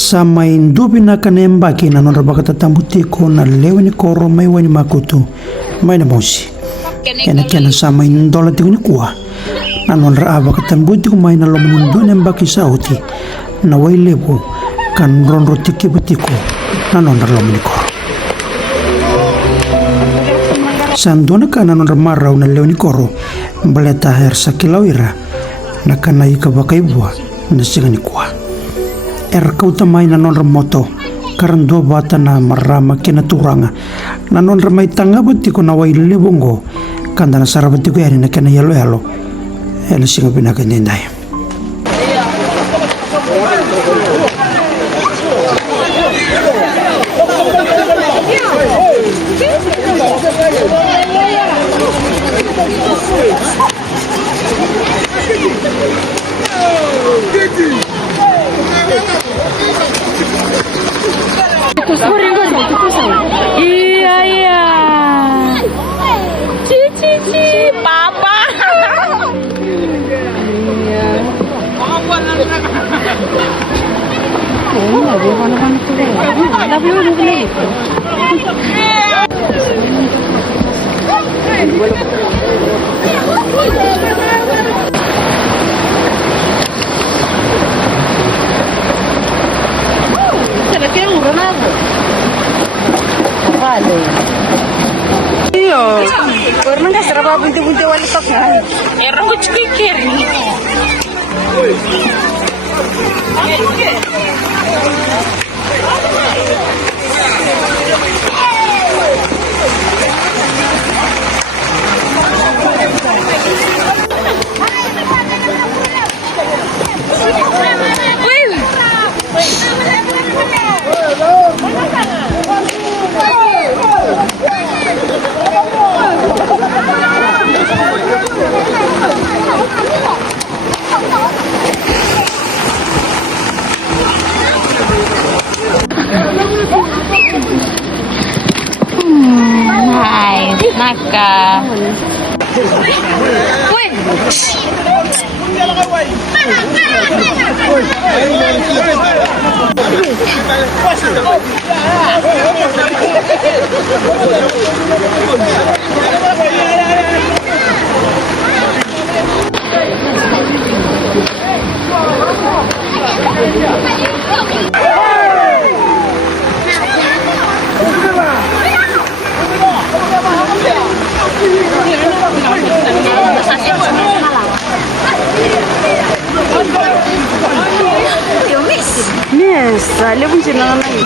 sama indubi na kanembaki na nonra bakata tambutiko na lewe ni koro mai wani makutu mai na mosi ena kiana sama indola tiku ni kuwa na nonra abaka tambutiko mai na lomu nundu nembaki sauti na wai lebu kan ronro tiki butiko na nonra lomu ni koro sandona kana nonra marau na lewe ni koro baleta her sakilawira na kana ika bakaibua na sigani kuwa kauta mai na non remoto karena dua bata na marama kena turanga na non ramai tanga butiko na wai lebongo kanda na sara butiko yani na kena yalo yalo ele singa pina kendai Iya. Cici, papa. Iya, karena nggak serba bunti-bunti wali toknya. Era aku juga kiri. Hai, maka. Wih. Yes, saya pun senang lagi.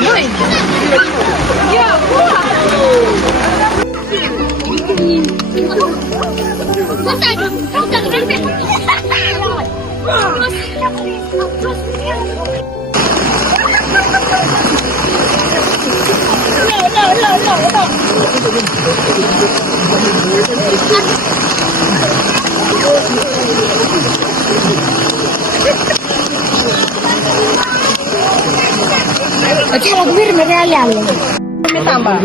Oke, mau gue real. Tambah.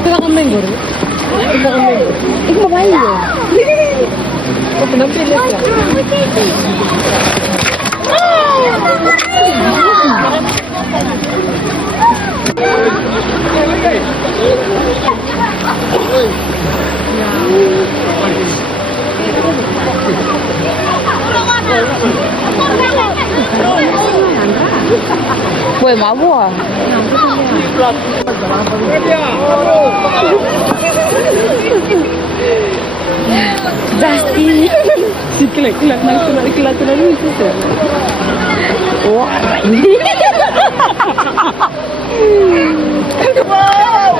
Kita kembali guru. Iku mau ya? Oh, penampilan ya. Woi, mabuk. Dasi. Sikilak nasional itu. Wah, ini. Wow.